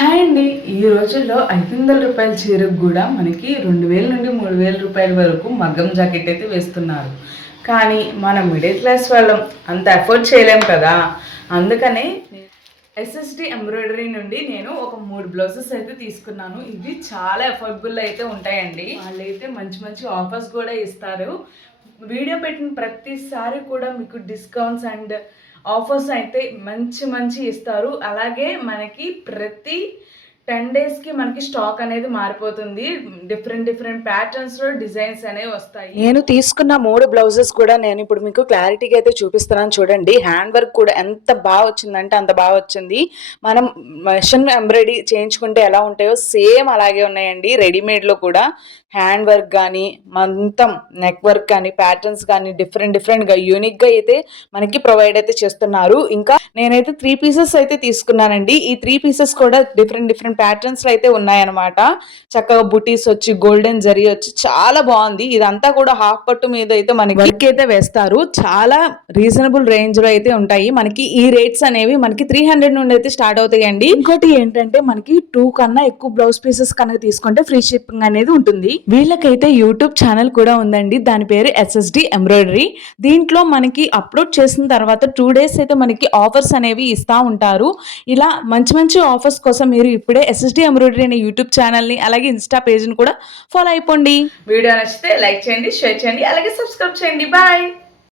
Hi అండి. ఈ రోజుల్లో 500 రూపాయల చీరకు కూడా మనకి 2000 నుండి 3000 రూపాయల వరకు మగ్గం జాకెట్ అయితే వేస్తున్నారు. కానీ మనం మిడిల్ క్లాస్ వాళ్ళం అంత అఫోర్డ్ చేయలేం కదా! అందుకనే ఎస్ఎస్‌డి ఎంబ్రాయిడరీ నుండి నేను ఒక 3 బ్లౌజెస్ అయితే తీసుకున్నాను. ఇవి చాలా అఫోర్డబుల్ అయితే ఉంటాయండి. వాళ్ళైతే మంచి మంచి ఆఫర్స్ కూడా ఇస్తారు. వీడియో పెట్టిన ప్రతిసారి కూడా మీకు డిస్కౌంట్స్ అండ్ ఆఫర్స్ అయితే మంచి మంచి ఇస్తారు. అలాగే మనకి ప్రతి 10 డేస్‌కి మనకి స్టాక్ అనేది మారిపోతుంది. డిఫరెంట్ ప్యాటర్న్స్‌లో డిజైన్స్ అనేవి వస్తాయి. నేను తీసుకున్న 3 బ్లౌజెస్ కూడా నేను ఇప్పుడు మీకు క్లారిటీగా అయితే చూపిస్తున్నాను చూడండి. హ్యాండ్ వర్క్ కూడా ఎంత బాగా వచ్చిందంటే అంత బాగా వచ్చింది. మనం మెషిన్ ఎంబ్రాయిడరీ చేయించుకుంటే ఎలా ఉంటాయో సేమ్ అలాగే ఉన్నాయండి. రెడీమేడ్‌లో కూడా హ్యాండ్ వర్క్ కానీ, మొత్తం నెక్ వర్క్ కానీ, ప్యాటర్న్స్ కానీ డిఫరెంట్‌గా యూనిక్‌గా అయితే మనకి ప్రొవైడ్ అయితే చేస్తున్నారు. ఇంకా నేనైతే 3 పీసెస్ అయితే తీసుకున్నానండి. ఈ 3 పీసెస్ కూడా డిఫరెంట్ ప్యాటర్న్స్‌లో అయితే ఉన్నాయన్నమాట. చక్కగా బుటీస్ వచ్చి గోల్డెన్ జరీ వచ్చి చాలా బాగుంది. ఇదంతా కూడా హాఫ్ పట్టు మీద అయితే మనకి వర్క్ అయితే వేస్తారు. చాలా రీజనబుల్ రేంజ్‌లో అయితే ఉంటాయి. మనకి ఈ రేట్స్ అనేవి మనకి 300 నుండి అయితే స్టార్ట్ అవుతాయండి. ఇంకోటి ఏంటంటే మనకి 2 కన్నా ఎక్కువ బ్లౌజ్ పీసెస్ కనుక తీసుకుంటే ఫ్రీ షిప్పింగ్ అనేది ఉంటుంది. వీళ్ళకైతే యూట్యూబ్ ఛానల్ కూడా ఉందండి. దాని పేరు ఎస్ఎస్‌డి ఎంబ్రాయిడరీ. దీంట్లో మనకి అప్లోడ్ చేసిన తర్వాత 2 డేస్ అయితే మనకి ఆఫర్స్ అనేవి ఇస్తూ ఉంటారు. ఇలా మంచి ఆఫర్స్ కోసం మీరు ఇప్పుడే ఎస్ఎస్‌డి ఎంబ్రాయిడరీ అనే యూట్యూబ్ ఛానల్ని అలాగే ఇన్స్టా పేజ్ని కూడా ఫాలో అయిపోండి. వీడియో నచ్చితే లైక్ చేయండి, షేర్ చేయండి, అలాగే సబ్స్క్రైబ్ చేయండి. బాయ్.